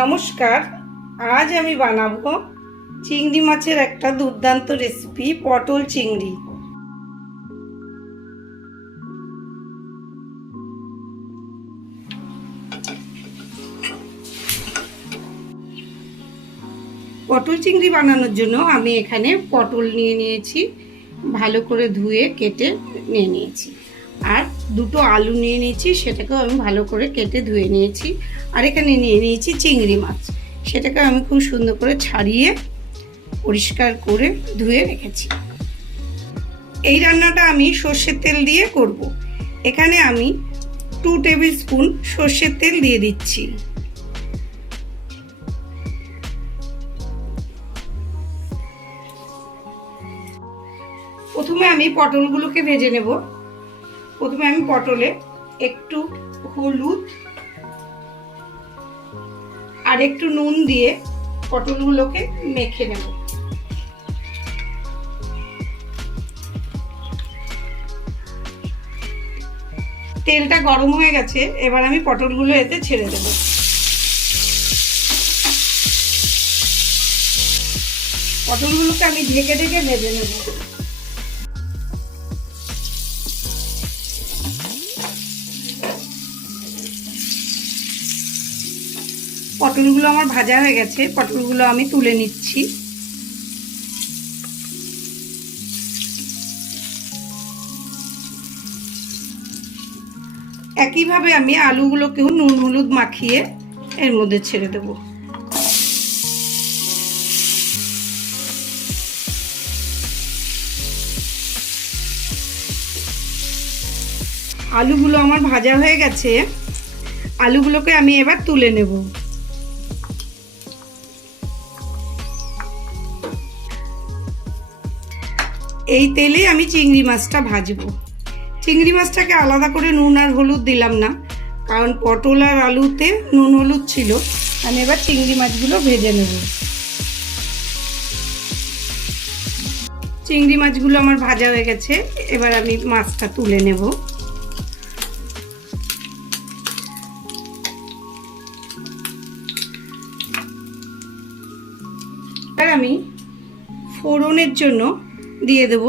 নমস্কার, আজ আমি বানাবো চিংড়ি মাছের একটা দুর্দান্ত রেসিপি পটল চিংড়ি। পটল চিংড়ি বানানোর জন্য আমি এখানে পটল নিয়ে নিয়েছি, ভালো করে ধুয়ে কেটে নিয়ে নিয়েছি। আর দুটো আলু নিয়ে নিয়েছি, সেটাকেও আমি ভালো করে কেটে ধুয়ে নিয়েছি। আর এখানে নিয়ে নিয়েছি চিংড়ি মাছ। সেটাকে আমি খুব সুন্দর করে ছাড়িয়ে পরিষ্কার করে ধুয়ে রেখেছি। এই রান্নাটা আমি সর্ষের তেল দিয়ে করব। এখানে আমি টু টেবিল স্পুন সর্ষের তেল দিয়ে দিচ্ছি। প্রথমে আমি পটলগুলোকে ভেজে নেব। প্রথমে আমি পটলে একটু হলুদ আর একটু নুন দিয়ে পটলগুলোকে মেখে নেব। তেলটা গরম হয়ে গেছে, এবার আমি পটলগুলো এতে ছেড়ে দেব। পটলগুলোকে আমি ঢেকে ঢেকে ভেজে নেব। পটলগুলো আমার ভাজা হয়ে গেছে, পটলগুলো আমি তুলে নিচ্ছি। একইভাবে আমি আলুগুলোকেও নুন হলুদ মাখিয়ে এর মধ্যে ছেড়ে দেব। আলুগুলো আমার ভাজা হয়ে গেছে, আলুগুলোকে আমি এবার তুলে নেব। এই তেলে আমি চিংড়ি মাছটা ভাজবো। চিংড়ি মাছটাকে আলাদা করে নুন আর হলুদ দিলাম না, কারণ পটল আর আলুতে নুন হলুদ ছিল। আমি এবার চিংড়ি মাছগুলো ভেজে নেব। চিংড়ি মাছগুলো আমার ভাজা হয়ে গেছে, এবার আমি মাছটা তুলে নেব। এবার আমি ফোড়নের জন্য দিয়ে দেব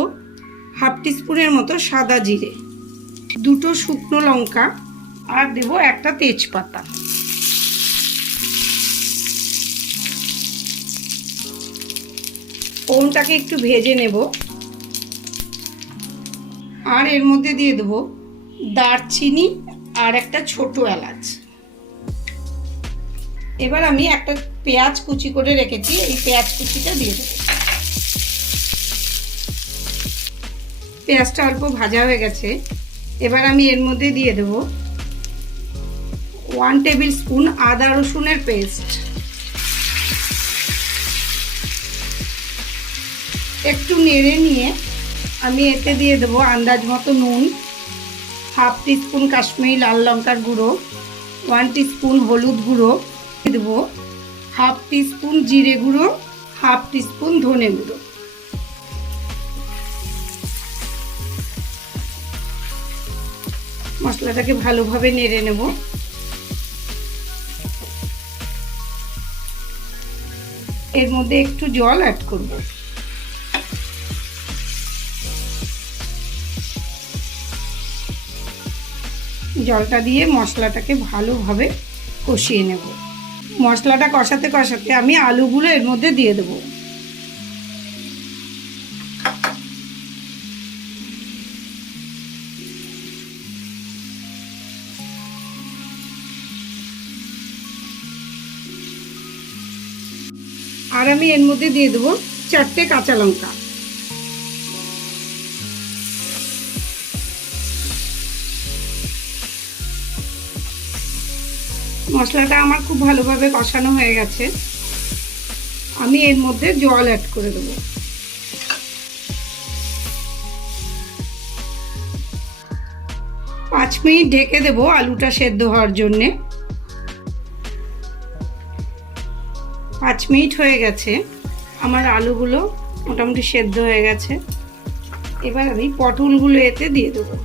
হাফ টিস্পুনের মতো সাদা জিরে, দুটো শুকনো লঙ্কা আর দেব একটা তেজপাতা। ফোড়নটাকে একটু ভেজে নেব। আর এর মধ্যে দিয়ে দেব দারচিনি আর একটা ছোট এলাচ। এবার আমি একটা পেঁয়াজ কুচি করে রেখেছি, এই পেঁয়াজ কুচিটা দিয়ে দেবো। পেঁয়াজটা অল্প ভাজা হয়ে গেছে। এবার আমি এর মধ্যে দিয়ে দেব ওয়ান টেবিল স্পুন আদা রসুনের পেস্ট একটু নেড়ে নিয়ে আমি এতে দিয়ে দেবো আন্দাজ মতো নুন হাফ টিস্পুন কাশ্মীরি লাল লঙ্কার গুঁড়ো ওয়ান টিস্পুন হলুদ গুঁড়ো দেবো হাফ টিস্পুন জিরে গুঁড়ো হাফ টিস্পুন ধনে গুঁড়ো। মশলাটাকে ভালোভাবে নেড়ে নেব। এর মধ্যে একটু জল অ্যাড করব। জলটা দিয়ে মশলাটাকে ভালোভাবে কষিয়ে নেব। মশলাটা কষাতে কষাতে আমি আলুগুলো এর মধ্যে দিয়ে দেবো। আর আমি এর মধ্যে দিয়ে দেবো চারটে কাঁচা লঙ্কা। মশলাটা আমার খুব ভালোভাবে কষানো হয়ে গেছে। আমি এর মধ্যে জল অ্যাড করে দেবো। পাঁচ মিনিট ঢেকে দেবো আলুটা সেদ্ধ হওয়ার জন্যে। পাঁচ মিনিট হয়ে গেছে। আমার আলুগুলো মোটামুটি সেদ্ধ হয়ে গেছে। এবার আমি পটলগুলো এতে দিয়ে দেবো।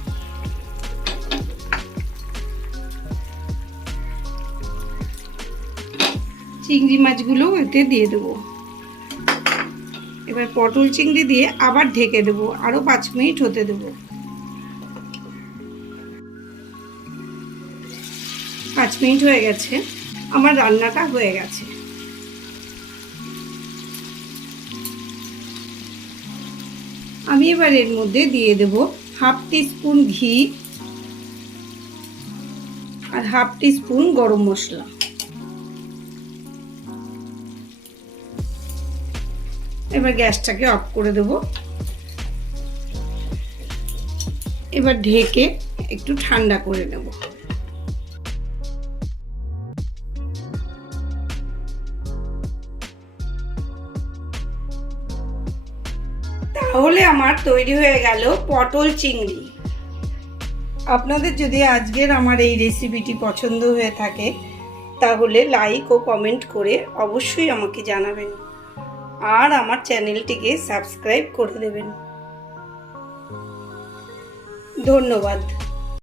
চিংড়ি মাছগুলো এতে দিয়ে দেবো। এবার পটল চিংড়ি দিয়ে আবার ঢেকে দেবো। আরও পাঁচ মিনিট হতে দেবো। পাঁচ মিনিট হয়ে গেছে। আমার রান্নাটা হয়ে গেছে। আমি এবার এর মধ্যে দিয়ে দেব হাফ টিস্পুন ঘি আর হাফ টিস্পুন গরম মশলা। এবার গ্যাসটাকে অফ করে দেব। এবার ঢেকে একটু ঠান্ডা করে নেব। তাহলে আমার তৈরি হয়ে গেল পটল চিংড়ি। আপনাদের যদি আজকের আমার এই রেসিপিটি পছন্দ হয়ে থাকে, তাহলে লাইক ও কমেন্ট করে অবশ্যই আমাকে জানাবেন। আর আমার চ্যানেলটিকে সাবস্ক্রাইব করে দেবেন। ধন্যবাদ।